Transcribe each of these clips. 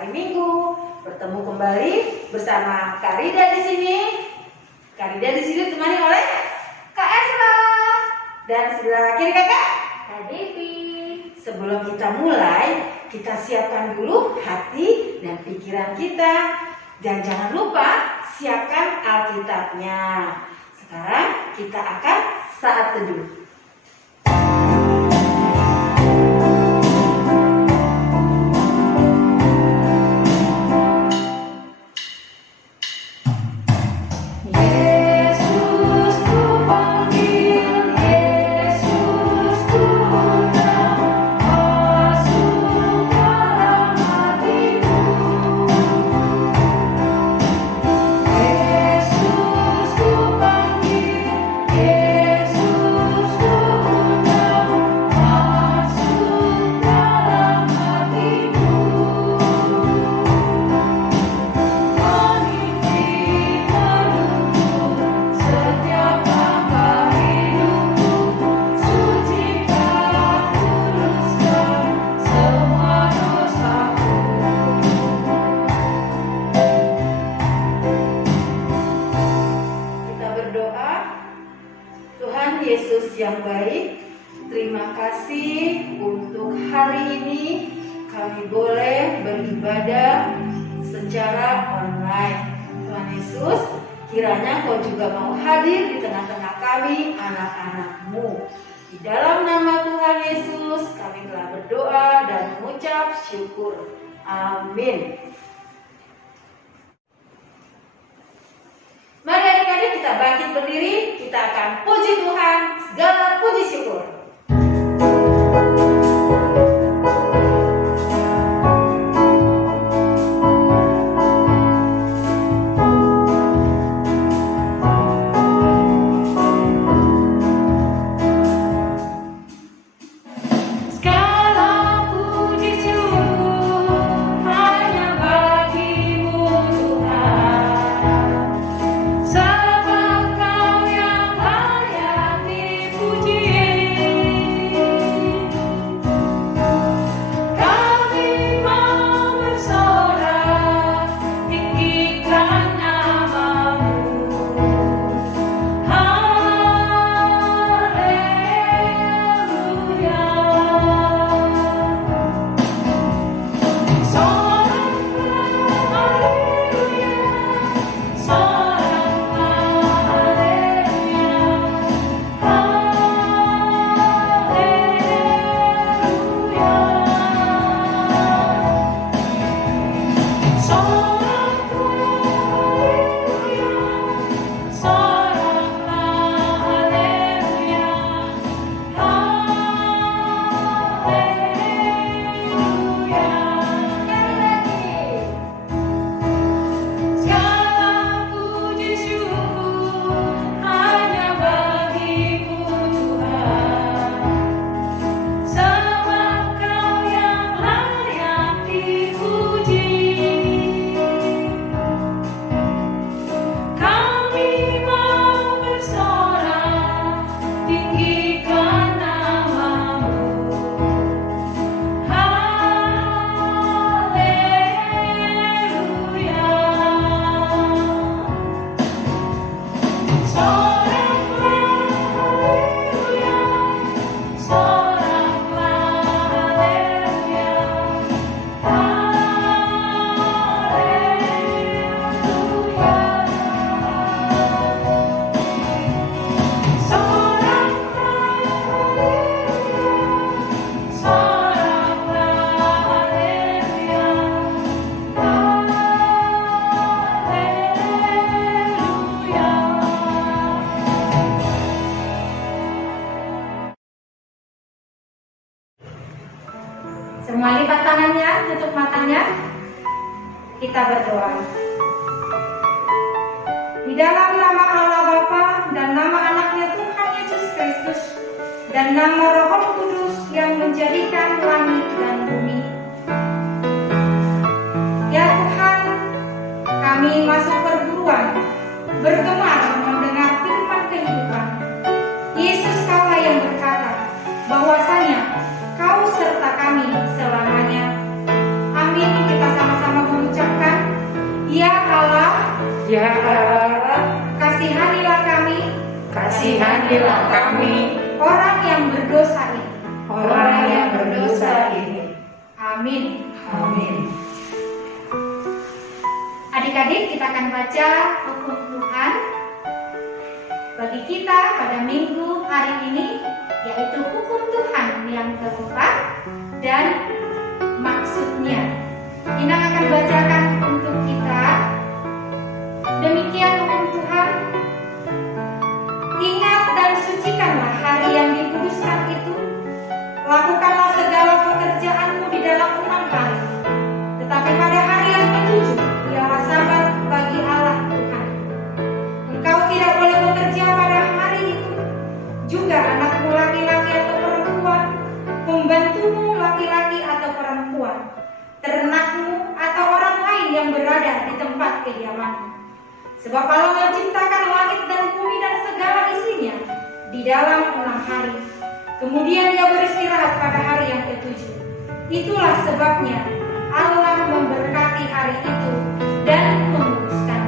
hari Minggu bertemu kembali bersama Kak Rida di sini. Kak Rida di sini ditemani oleh Kak Esra dan sebelah kiri Kakak Kak Devi. Sebelum kita mulai, kita siapkan dulu hati dan pikiran kita. Dan jangan lupa siapkan Alkitabnya. Sekarang kita akan saat teduh. Yesus yang baik, terima kasih untuk hari ini kami boleh beribadah secara online. Tuhan Yesus, kiranya Kau juga mau hadir di tengah-tengah kami, anak-anak-Mu. Di dalam nama Tuhan Yesus, kami telah berdoa dan mengucap syukur. Amin. Mari adik-adik kita bangkit berdiri, kita akan puji Tuhan, segala puji syukur. Semua lipat tangannya, tutup matanya. Kita berdoa. Di dalam nama Allah Bapa dan nama anaknya Tuhan Yesus Kristus dan nama Roh Kudus yang menjadikan langit dan bumi. Ya Tuhan, kami masuk perguruan, bergema mendengar firman kehidupan. Yesus Kaulah yang berkata bahwasanya Kau serta kami selamanya. Amin. Kita sama-sama Ya Allah, kasihanilah kami, kasihanilah kami, orang yang berdosa ini. orang yang berdosa ini. Amin. Amin. Adik-adik, kita akan baca hukum Tuhan bagi kita pada minggu hari ini, yaitu hukum Tuhan yang keempat dan maksudnya. Ina akan bacakan untuk kita. Demikian hukum Tuhan. Ingat dan sucikanlah hari yang dikuduskan itu. Lakukanlah segala pekerjaanmu di dalam 6 hari. Tetapi pada hari yang ke-7 ialah Sabat bagi Allah Tuhan. Engkau tidak boleh bekerja pada hari itu. Juga anakmu laki-laki atau perempuan, pembantumu laki-laki atau perempuan, ternakmu atau orang lain yang berada di tempat kediamanmu. Sebab Allah menciptakan langit dan bumi dan segala isinya di dalam 6 hari. Kemudian Dia beristirahat pada hari yang ke-7. Itulah sebabnya Allah memberkati hari itu dan menguduskan.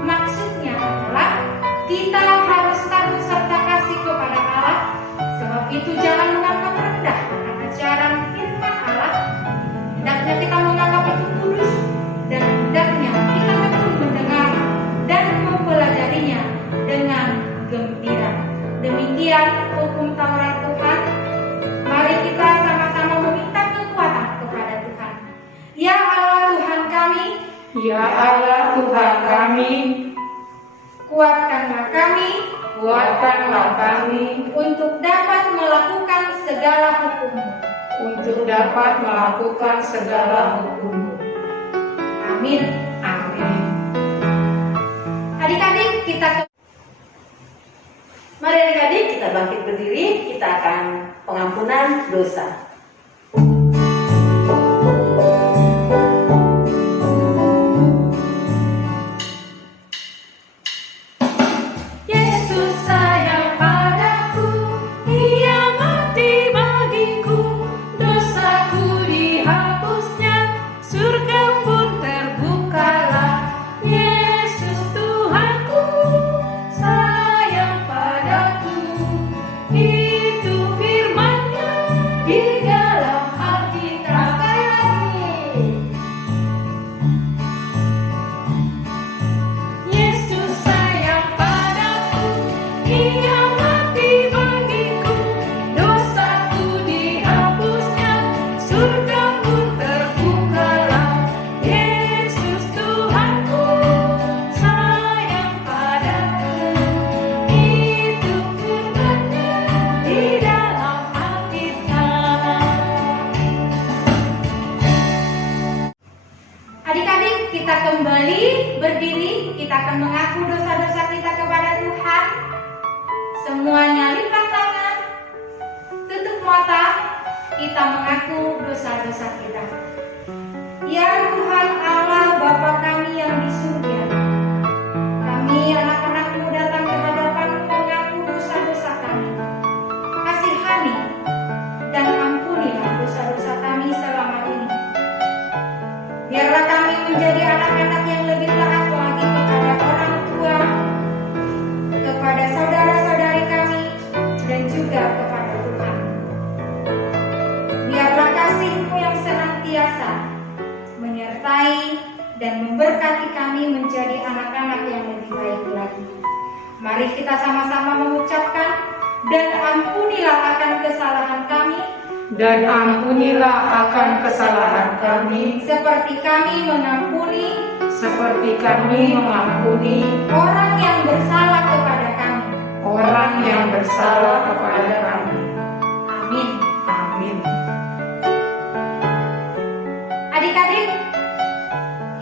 Maksudnya adalah kita harus takut serta kasih kepada Allah, sebab itu jangan menganggap rendah akan ajaran firman Allah. Hendaknya kita menganggap itu kudus, dan hendaknya kita betul mendengar dan mempelajarinya dengan gembira. Demikian hukum Taurat Tuhan. Mari kita sama-sama meminta kekuatan kepada Tuhan. Ya Allah Tuhan kami, Ya Allah Tuhan kami, kuatkanlah kami kuatkanlah kami untuk dapat melakukan segala hukum-Mu. untuk dapat melakukan segala hukum-Mu. Amin. Amin. Adik-adik, Mari adik-adik kita bangkit berdiri, kita akan pengampunan dosa. Yesus sayang padaku, Ia mati bagiku, dosaku dihapusnya, surga pun terbukalah. Yesus Tuhanku sayang padaku, itu firman-Nya di dalam Alkitab. Yesus sayang padaku, Ia mati bagiku, dosaku dihapusnya, surga pun terbukalah. Yesus Tuhanku sayang padaku, itu firman-Nya di dalam Alkitab. Adik-adik, kita kembali berdiri, kita akan mengaku dosa-dosa kita kepada Tuhan. Semuanya lipat tangan, tutup mata, kita mengaku dosa-dosa kita. Ya Tuhan Allah Bapa kami yang di surga, kami anak-anak-Mu datang ke hadapan-Mu mengaku dosa-dosa kami. Kasihani dan ampunilah dosa-dosa kami selama ini. Biarlah kami menjadi anak-anak yang lebih taat lagi kepada orang tua, kepada saudara-saudari kami, dan juga kepada Tuhan. Biarlah kasih-Mu yang senantiasa menyertai dan memberkati kami menjadi anak-anak yang lebih baik lagi. Mari kita sama-sama mengucapkan, dan ampunilah akan kesalahan kami, Dan ampunilah akan kesalahan kami, seperti kami mengampuni seperti kami mengampuni orang yang bersalah kepada kami. orang yang bersalah kepada kami. Amin. Amin. Adik-adik,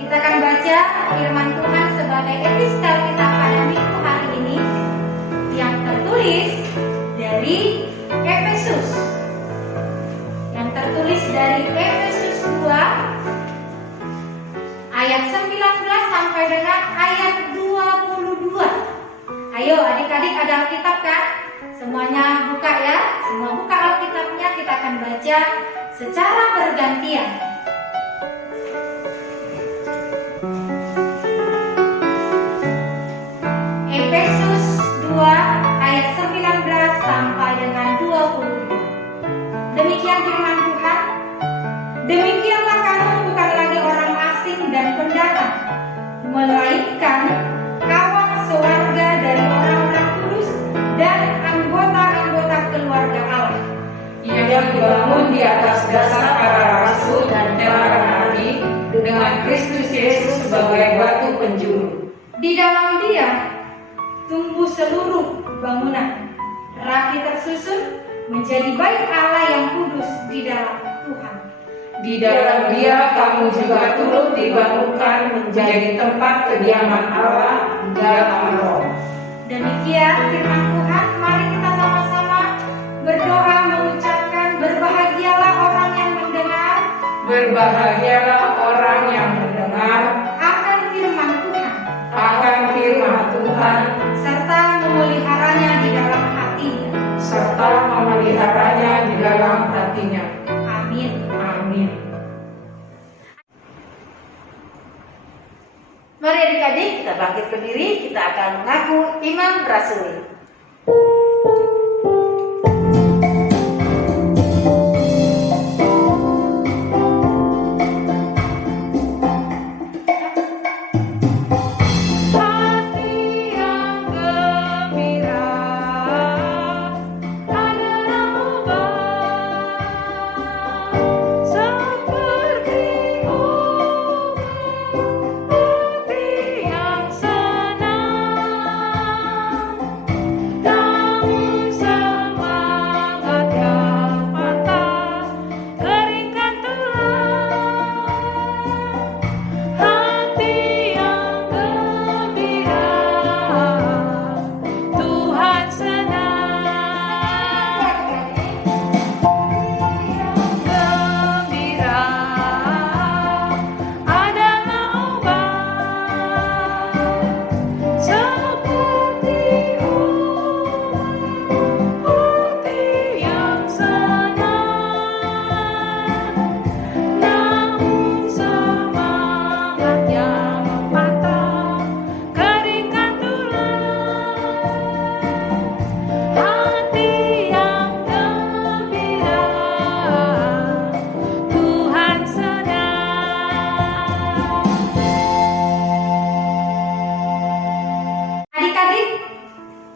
kita akan baca firman Tuhan sebagai epistel kita pada minggu hari ini, yang tertulis dari Efesus. Yang tertulis dari Efesus 2 ayat 19 sampai dengan ayat 22. Ayo adik-adik, ada Alkitab kan? Semuanya buka ya. Semua buka Alkitabnya, kita akan baca secara bergantian. Demikian firman Tuhan. Demikianlah kamu bukan lagi orang asing dan pendatang, melainkan kawan sewarga dari orang-orang kudus dan anggota-anggota keluarga Allah, Yang dibangun di atas dasar para rasul dan teladan nabi, dengan Kristus Yesus sebagai batu penjuru. Di dalam Dia tumbuh seluruh bangunan, rapi tersusun menjadi bait Allah yang kudus di dalam Tuhan. Di dalam Dia kamu juga turut dibangunkan menjadi tempat kediaman Allah dalam Roh. Demikian firman Tuhan. Mari kita sama-sama berdoa mengucapkan, berbahagialah orang yang mendengar Berbahagialah orang yang mendengar akan firman Tuhan, akan firman Tuhan, serta memeliharanya di dalam hatinya. serta memeliharanya di dalam hatinya. Amin. Amin. Mari adik-adik kita bangkit berdiri, kita akan mengaku iman rasuli.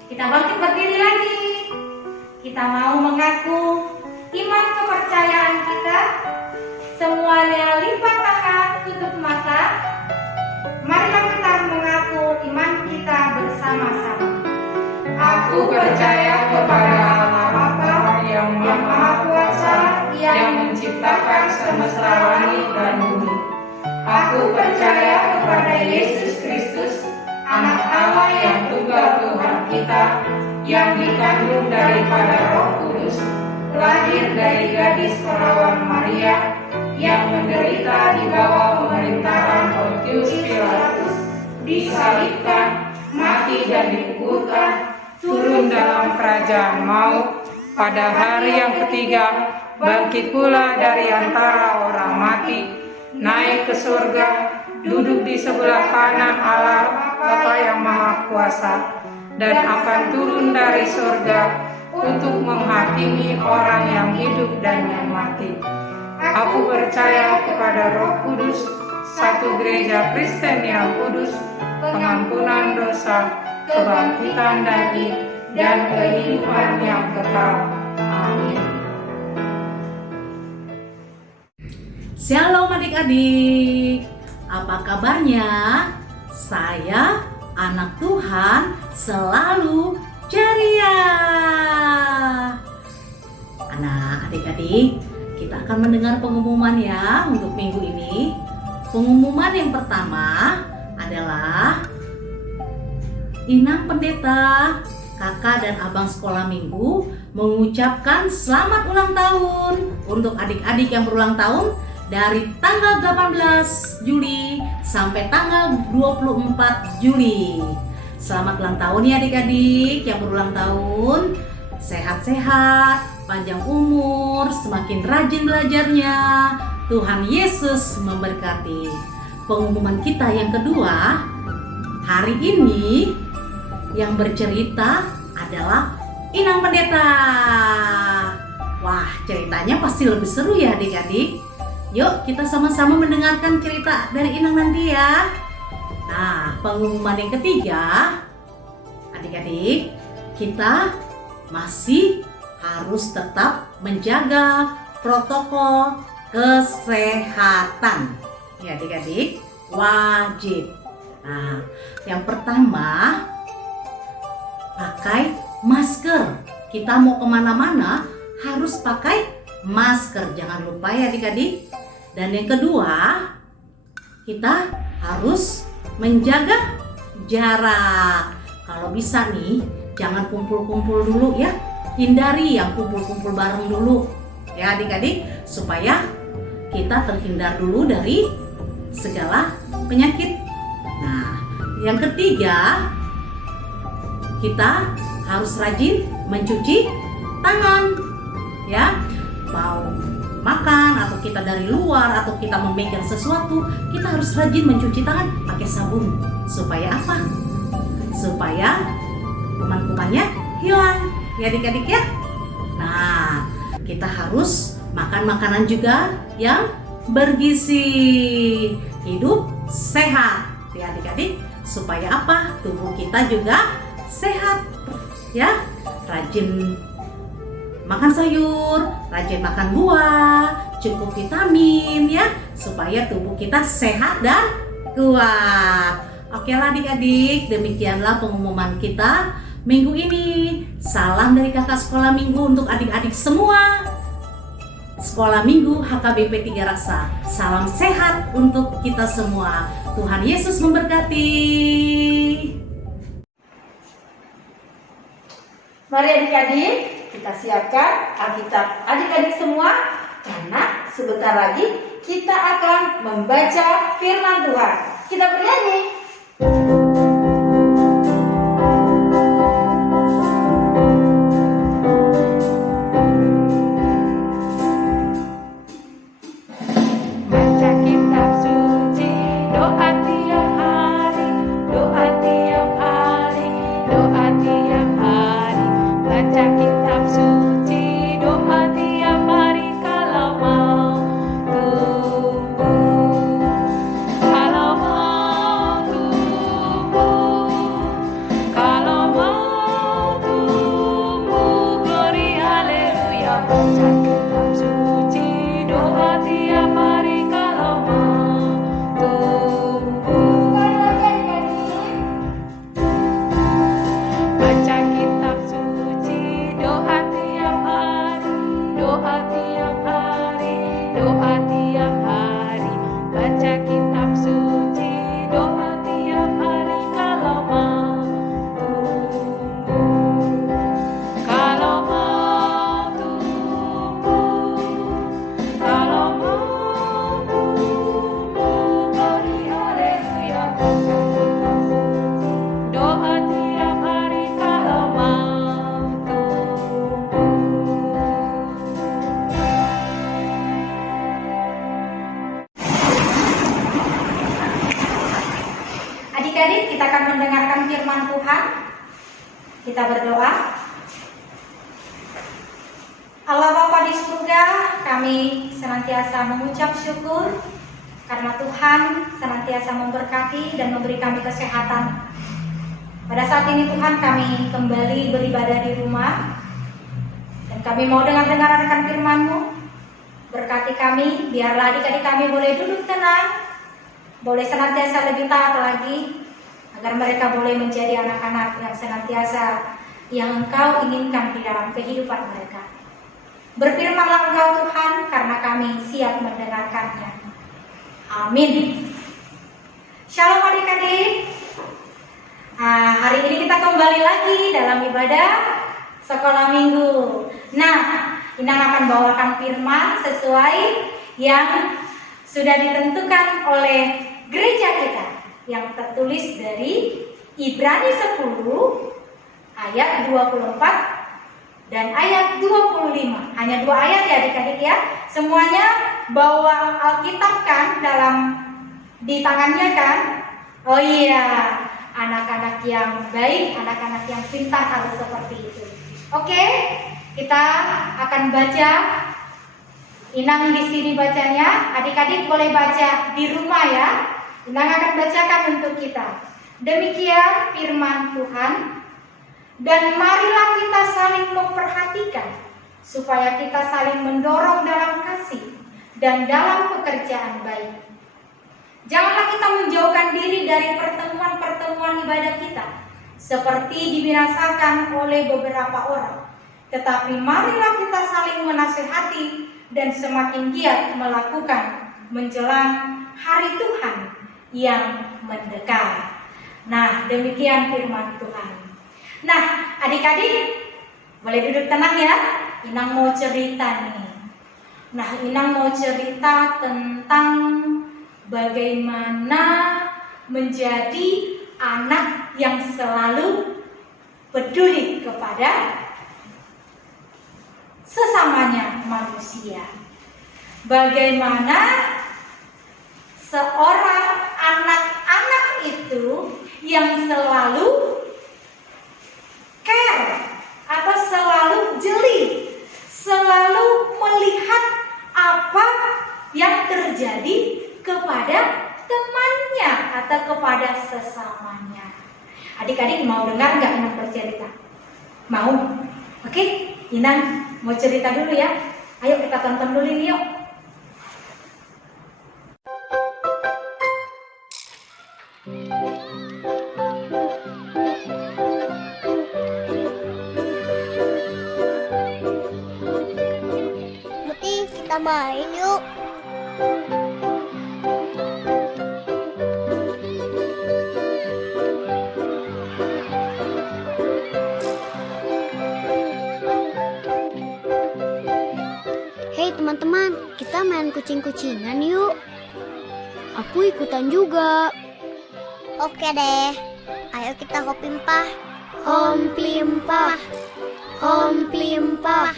Kita bangkit berdiri lagi. Kita mau mengaku iman kepercayaan kita. Semuanya lipat tangan, tutup mata. Marilah kita mengaku iman kita bersama-sama. Aku percaya kepada Allah Bapa yang Maha Kuasa, yang menciptakan semesta langit dan bumi. Aku percaya kepada Yesus Kristus, Anak Allah yang tunggal Tuhan kita, yang dikandung daripada Roh Kudus, lahir dari gadis perawan Maria, yang menderita di bawah pemerintahan Pontius Pilatus, disalibkan, mati dan dikuburkan, turun dalam kerajaan maut, pada hari yang ketiga bangkit pula dari antara orang mati, naik ke surga, duduk di sebelah kanan Allah Bapa yang Maha Kuasa, dan akan turun dari surga untuk menghakimi orang yang hidup dan yang mati. Aku percaya kepada Roh Kudus, satu gereja Kristen yang kudus, pengampunan dosa, kebangkitan daging, dan kehidupan yang kekal. Amin. Shalom adik-adik, apa kabarnya? Saya anak Tuhan selalu ceria. Anak adik-adik, kita akan mendengar pengumuman ya untuk minggu ini. Pengumuman yang pertama adalah Inang Pendeta, kakak dan abang sekolah minggu mengucapkan selamat ulang tahun untuk adik-adik yang berulang tahun dari tanggal 18 Juli sampai tanggal 24 Juli. Selamat ulang tahun ya adik-adik yang berulang tahun. Sehat-sehat, panjang umur, semakin rajin belajarnya. Tuhan Yesus memberkati. Pengumuman kita yang kedua, hari ini yang bercerita adalah Inang Pendeta. Wah, ceritanya pasti lebih seru ya adik-adik. Yuk kita sama-sama mendengarkan cerita dari Inang nanti ya. Nah, pengumuman yang ketiga, adik-adik, kita masih harus tetap menjaga protokol kesehatan. Ya adik-adik, wajib. Nah, yang pertama, pakai masker. Kita mau kemana-mana harus pakai masker, jangan lupa ya adik-adik. Dan yang kedua, kita harus menjaga jarak. Kalau bisa nih, jangan kumpul-kumpul dulu ya. Hindari yang kumpul-kumpul bareng dulu ya adik-adik, supaya kita terhindar dulu dari segala penyakit. Nah, yang ketiga, kita harus rajin mencuci tangan ya. Mau makan atau kita dari luar atau kita memegang sesuatu, kita harus rajin mencuci tangan pakai sabun. Supaya apa? Supaya kuman-kumannya hilang ya adik-adik ya. Nah, kita harus makan makanan juga yang bergizi, hidup sehat ya adik-adik. Supaya apa? Tubuh kita juga sehat ya. Rajin makan sayur, rajin makan buah, cukup vitamin ya, supaya tubuh kita sehat dan kuat. Oke lah adik-adik, demikianlah pengumuman kita minggu ini. Salam dari kakak sekolah minggu untuk adik-adik semua. Sekolah Minggu HKBP 3 Raksa. Salam sehat untuk kita semua. Tuhan Yesus memberkati. Mari adik-adik, kita siapkan Alkitab adik-adik semua, karena sebentar lagi kita akan membaca firman Tuhan. Kita bernyanyi. Baca kitab suci, doa tiap hari, doa tiap hari, doa tiap hari. Baca kitab suci, doa tiap hari kalau mau tumbuh. Kalau mau tumbuh, kalau mau tumbuh, glory haleluya. Baca kitab suci, doa tiap hari kalau mau tumbuh. Baca kitab suci, doa tiap hari, doa tiap hari, doa tiap hari. Baca kitab suci, doa tiap hari kalau mau tumbuh. Kalau mau tumbuh, kalau mau tumbuh, glory haleluya. Baca kitab suci, doa tiap hari kalau mau tumbuh. Adik-adik, kita akan mendengarkan firman Tuhan. Kita berdoa. Allah Bapa di surga, kami senantiasa mengucap syukur karena Tuhan senantiasa memberkati dan memberi kami kesehatan. Pada saat ini Tuhan, kami kembali beribadah di rumah dan kami mau dengar-dengar akan firman-Mu. Berkati kami, biarlah adik-adik kami boleh duduk tenang, boleh senantiasa lebih taat lagi, agar mereka boleh menjadi anak-anak yang senantiasa yang Engkau inginkan di dalam kehidupan mereka. Berfirmanlah Engkau Tuhan, karena kami siap mendengarkannya. Amin. Shalom adik-adik. Hari ini kita kembali lagi dalam ibadah sekolah minggu. Nah, Inang akan bawakan firman sesuai yang sudah ditentukan oleh gereja kita, yang tertulis dari Ibrani 10 ayat 24 dan ayat 25. Hanya 2 ayat ya adik-adik ya. Semuanya bawa Alkitab kan di tangannya kan? Oh iya, anak-anak yang baik, anak-anak yang pintar harus seperti itu. Oke, Kita akan baca. Inang di sini bacanya, adik-adik boleh baca di rumah ya. Inang akan bacakan untuk kita. Demikian firman Tuhan. Dan marilah kita saling memperhatikan, supaya kita saling mendorong dalam kasih dan dalam pekerjaan baik. Janganlah kita menjauhkan diri dari pertemuan-pertemuan ibadah kita, seperti dibinasakan oleh beberapa orang. Tetapi marilah kita saling menasihati dan semakin giat melakukan menjelang hari Tuhan yang mendekat. Nah, demikian firman Tuhan. Nah, adik-adik boleh duduk tenang ya. Inang mau cerita nih. Nah, Inang mau cerita tentang bagaimana menjadi anak yang selalu peduli kepada sesamanya manusia. Bagaimana seorang anak-anak itu yang selalu care atau selalu jeli, selalu melihat apa yang terjadi kepada temannya atau kepada sesamanya. Adik-adik mau dengar nggak Inang bercerita? Mau? Oke, Inang mau cerita dulu ya. Ayo kita tonton dulu ini yuk. Muti, kita main yuk. Hei teman-teman, kita main kucing-kucingan yuk. Aku ikutan juga. Oke deh, ayo kita hopimpah. Hompimpah, hompimpah,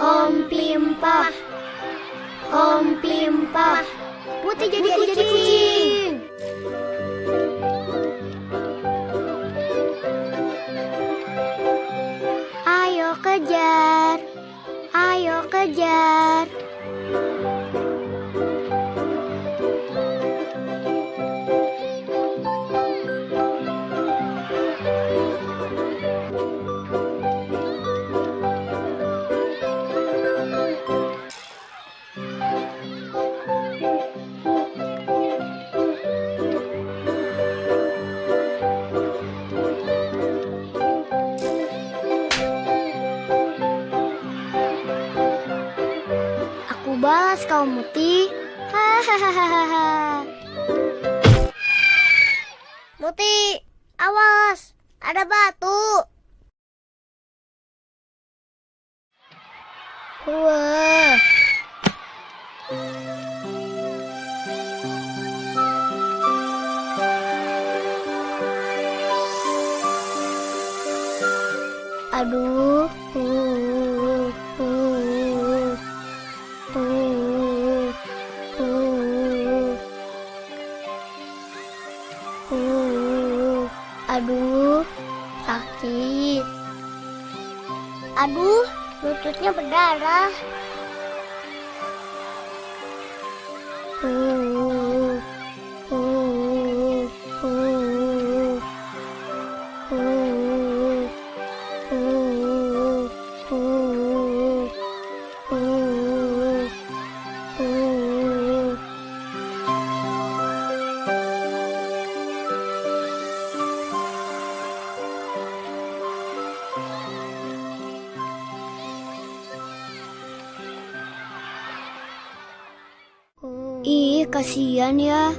hompimpah, hompimpah. Muti jadi kucing. Ayo kejar, ayo kejar. Aku balas kau Muti. Hahaha. Muti, awas, ada batu. Wah. Aduh. Aduh, sakit. Aduh, lututnya berdarah. Ih, kasihan ya.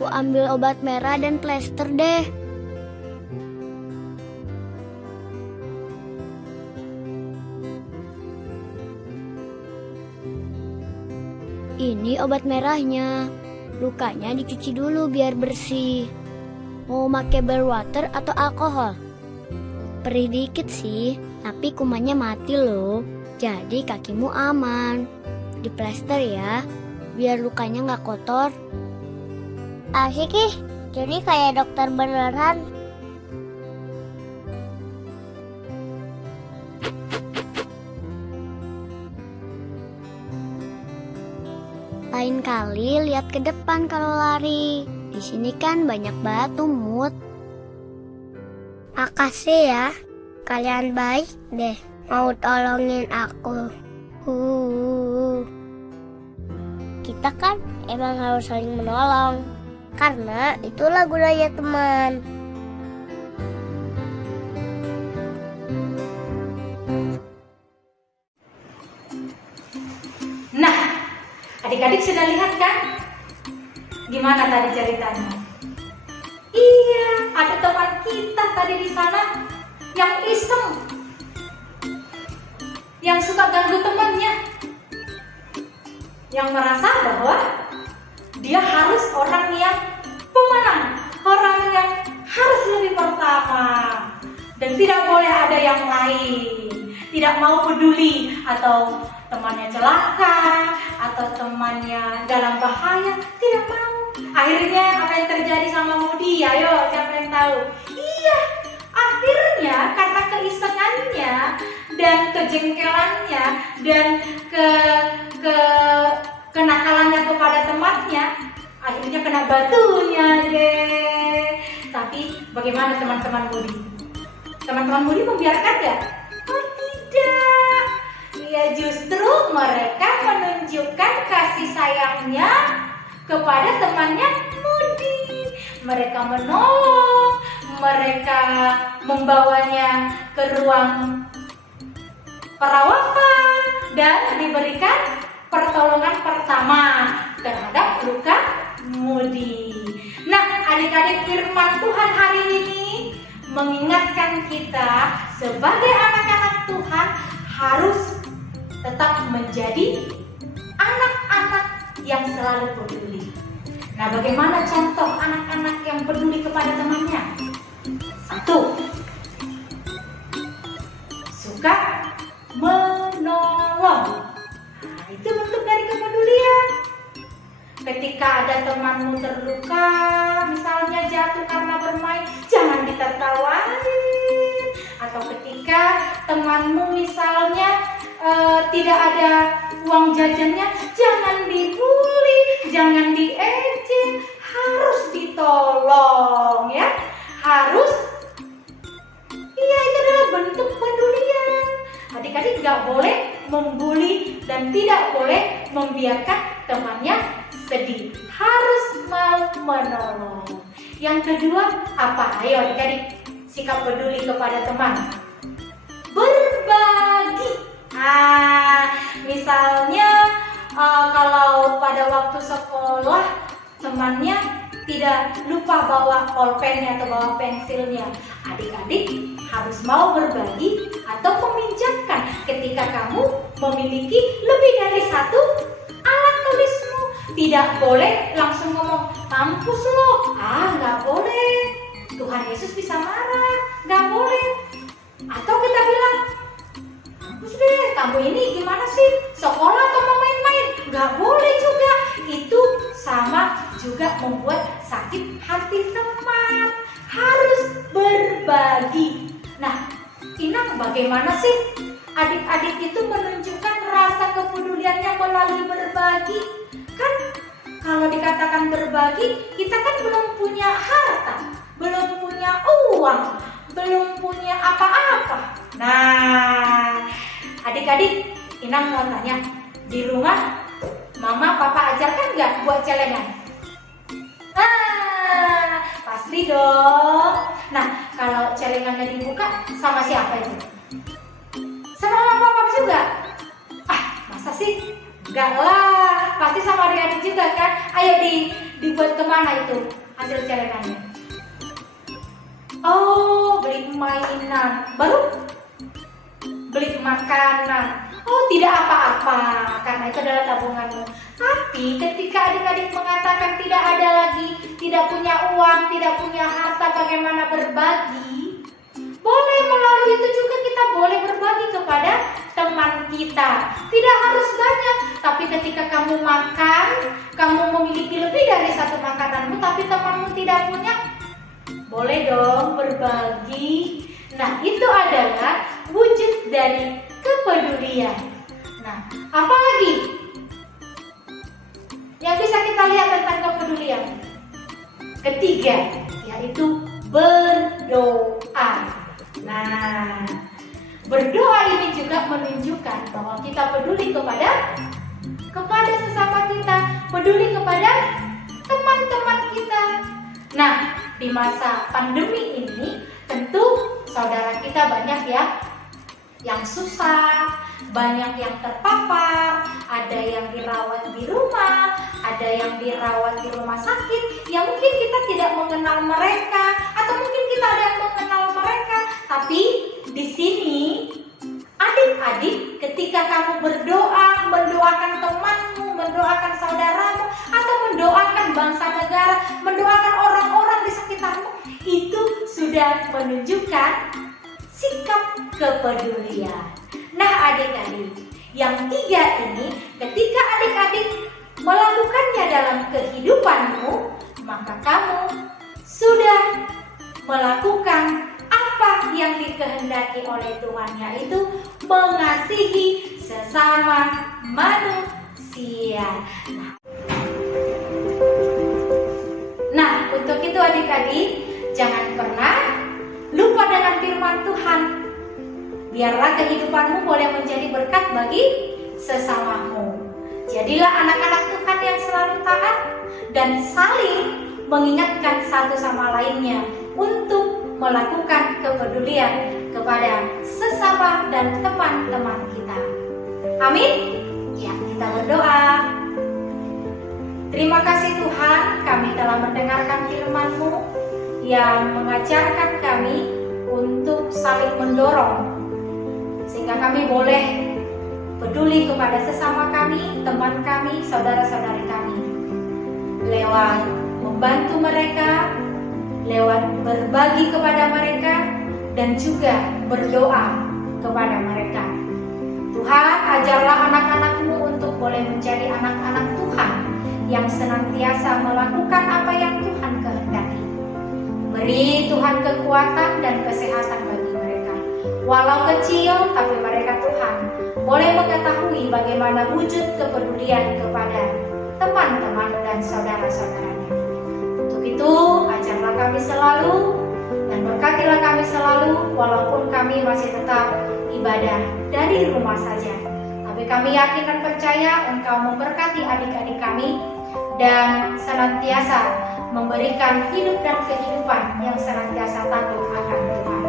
Ku ambil obat merah dan plester deh. Ini obat merahnya. Lukanya dicuci dulu biar bersih. Mau pakai bar water atau alkohol? Perih dikit sih, tapi kumannya mati loh. Jadi kakimu aman. Di plester ya, biar lukanya nggak kotor. Asik ih, jadi kayak dokter beneran. Lain kali lihat ke depan kalau lari. Di sini kan banyak batu, Mut. Makasih ya. Kalian baik deh. Mau tolongin aku. Kita kan emang harus saling menolong. Karena itulah gunanya teman. Nah, adik-adik sudah lihat kan? Gimana tadi ceritanya? Iya, ada teman kita tadi di sana yang iseng, yang suka ganggu temannya, yang merasa bahwa dia harus orang yang pemenang, orang yang harus lebih pertama, dan tidak boleh ada yang lain, tidak mau peduli atau temannya celaka atau temannya dalam bahaya, tidak mau. Akhirnya apa yang terjadi sama Mudi? Ayo, siapa yang tahu? Iya, akhirnya karena keisengannya dan kejengkelannya dan kenakalannya kepada temannya, akhirnya kena batunya deh. Tapi bagaimana teman-teman Mudi? Teman-teman Mudi membiarkan ya? Oh tidak. Ya justru mereka menunjukkan kasih sayangnya kepada temannya Mudi. Mereka menolong, mereka membawanya ke ruang perawatan dan diberikan pertolongan pertama terhadap luka Mudi. Nah, adik-adik, firman Tuhan hari ini mengingatkan kita sebagai anak-anak Tuhan harus tetap menjadi anak-anak yang selalu peduli. Nah, bagaimana contoh anak-anak yang peduli kepada temannya? 1. Suka menolong. Nah, itu bentuk dari kepedulian. Ketika ada temanmu terluka, misalnya jatuh karena bermain, jangan ditertawain. Atau ketika temanmu misalnya tidak ada uang jajannya, jangan dibully, jangan diejek, harus ditolong ya. Harus, iya, itu adalah bentuk pedulian. Adik-adik gak boleh membuli dan tidak boleh membiarkan temannya sedih. Harus mau menolong. Yang kedua apa? Ayo adik-adik, sikap peduli kepada teman. Berbagi. Misalnya kalau pada waktu sekolah temannya tidak lupa bawa pulpennya atau bawa pensilnya, adik-adik harus mau berbagi atau meminjamkan ketika kamu memiliki lebih dari satu alat tulismu. Tidak boleh langsung ngomong, mampus lo, nggak boleh, Tuhan Yesus bisa marah, nggak boleh. Atau kita bilang, mampus deh, kamu ini gimana sih, sekolah atau mau main-main? Nggak boleh juga, itu sama juga membuat sakit hati teman. Harus berbagi. Nah, Inang, bagaimana sih adik-adik itu menunjukkan rasa kepeduliannya melalui berbagi? Kan kalau dikatakan berbagi, kita kan belum punya harta, belum punya uang, belum punya apa-apa. Nah, adik-adik, Inang mau tanya, di rumah mama papa ajarkan nggak buat celengan? Pasti dong. Nah, kalau celengannya dibuka sama siapa itu? Sama mama papa juga? Masa sih? Enggak lah, pasti sama adik-adik juga kan? Ayo dibuat kemana itu hasil celengannya? Oh, beli mainan. Baru beli makanan. Oh, tidak apa-apa, karena itu adalah tabunganmu. Tapi ketika adik-adik mengatakan tidak ada lagi, tidak punya uang, tidak punya harta, bagaimana berbagi? Boleh, melalui itu juga kita boleh berbagi kepada teman kita. Tidak harus banyak, tapi ketika kamu makan, kamu memiliki lebih dari satu makananmu, tapi temanmu tidak punya, boleh dong berbagi. Nah, itu adalah wujud dari kepedulian. Nah, apalagi? ketiga, yaitu berdoa. Nah, berdoa ini juga menunjukkan bahwa kita peduli kepada sesama kita, peduli kepada teman-teman kita. Nah, di masa pandemi ini tentu saudara kita banyak ya yang susah, banyak yang terpapar, ada yang dirawat di rumah, ada yang dirawat di rumah sakit. Ya mungkin kita tidak mengenal mereka, atau mungkin kita ada yang mengenal mereka. Tapi di sini adik-adik, ketika kamu berdoa, mendoakan temanmu, mendoakan saudaramu, atau mendoakan bangsa negara, mendoakan orang-orang di sekitarmu, itu sudah menunjukkan sikap kepedulian. Nah adik-adik, yang tiga ini ketika adik-adik melakukannya dalam kehidupanmu, maka kamu sudah melakukan apa yang dikehendaki oleh Tuhan, yaitu mengasihi sesama manusia. Nah, untuk itu adik-adik, jangan pernah lupa dengan firman Tuhan. Biarlah kehidupanmu boleh menjadi berkat bagi sesamamu. Jadilah anak-anak Tuhan yang selalu taat dan saling mengingatkan satu sama lainnya untuk melakukan kepedulian kepada sesama dan teman-teman kita. Amin. Ya, kita berdoa. Terima kasih Tuhan, kami telah mendengarkan firman-Mu yang mengajarkan kami untuk saling mendorong, sehingga kami boleh peduli kepada sesama kami, teman kami, saudara-saudari kami, lewat membantu mereka, lewat berbagi kepada mereka, dan juga berdoa kepada mereka. Tuhan, ajarlah anak-anak-Mu untuk boleh menjadi anak-anak Tuhan yang senantiasa melakukan apa yang Tuhan kehendaki. Beri Tuhan kekuatan dan kesehatan bagi mereka. Walau kecil, tapi mereka Tuhan boleh mengetahui bagaimana wujud kepedulian kepada teman-teman dan saudara-saudaranya. Untuk itu, ajarlah kami selalu dan berkatilah kami selalu, walaupun kami masih tetap ibadah dari rumah saja. Tapi kami yakin dan percaya Engkau memberkati adik-adik kami dan senantiasa memberikan hidup dan kehidupan yang senantiasa tangguh akan Tuhan.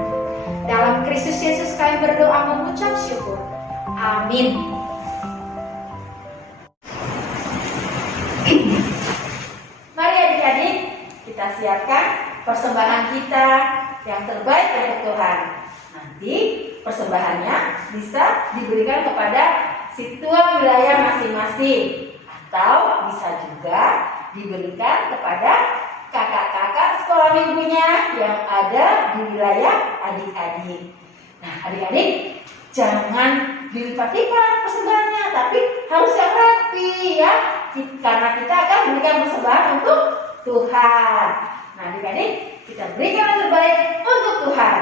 Dalam Kristus Yesus kami berdoa mengucap syukur. Amin. Mari adik-adik, kita siapkan persembahan kita yang terbaik untuk Tuhan. Nanti persembahannya bisa diberikan kepada situa wilayah masing-masing, atau bisa juga diberikan kepada kakak-kakak sekolah minggunya yang ada di wilayah adik-adik. Nah, adik-adik jangan dilipat-lipat persembahannya, tapi harus yang rapi ya, karena kita akan memberikan persembahan untuk Tuhan. Nah, adik-adik, kita berikan yang terbaik untuk Tuhan.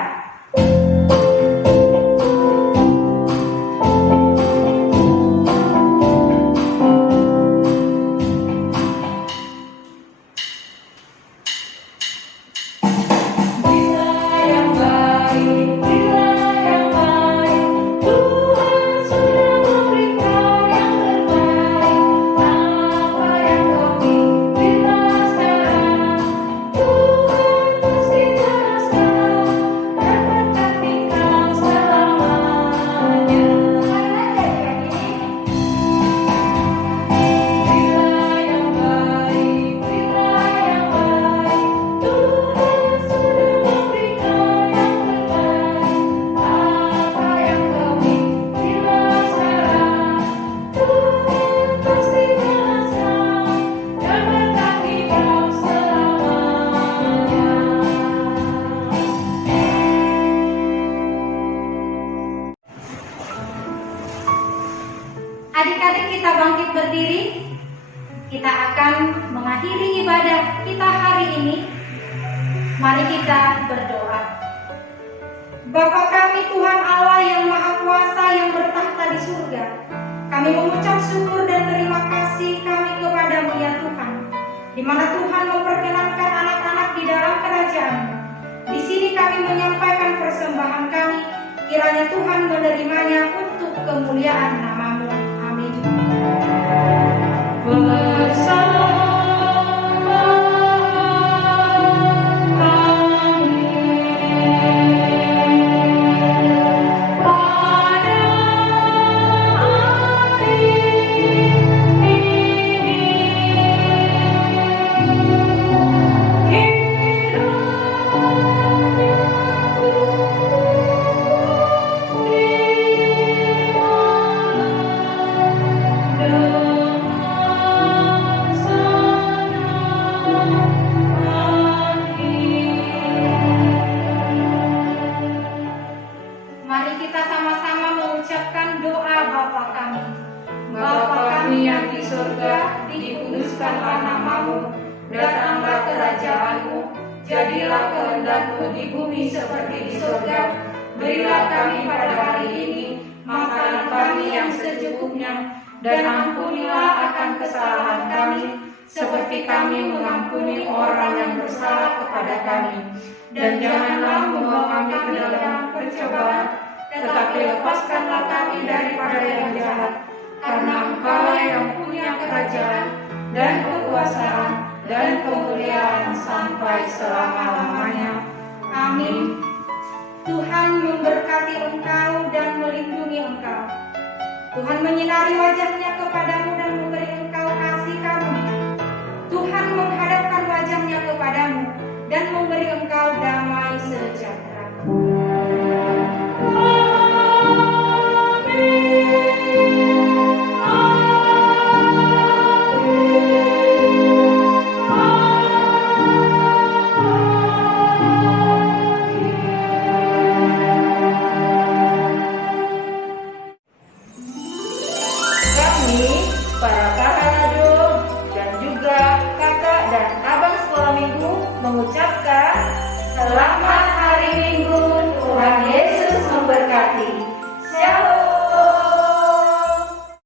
yang di surga, dikuduskanlah namamu, datanglah kerajaanmu, jadilah kehendakmu di bumi seperti di surga. Berilah kami pada hari ini makanan kami yang secukupnya, dan ampunilah akan kesalahan kami, seperti kami mengampuni orang yang bersalah kepada kami. Dan janganlah membawa kami ke dalam percobaan, tetapi lepaskanlah kami daripada yang jahat. Karena Engkau yang punya kerajaan dan kekuasaan dan kemuliaan sampai selama-lamanya. Amin. Tuhan memberkati engkau dan melindungi engkau. Tuhan menyinari wajahnya kepadamu dan memberi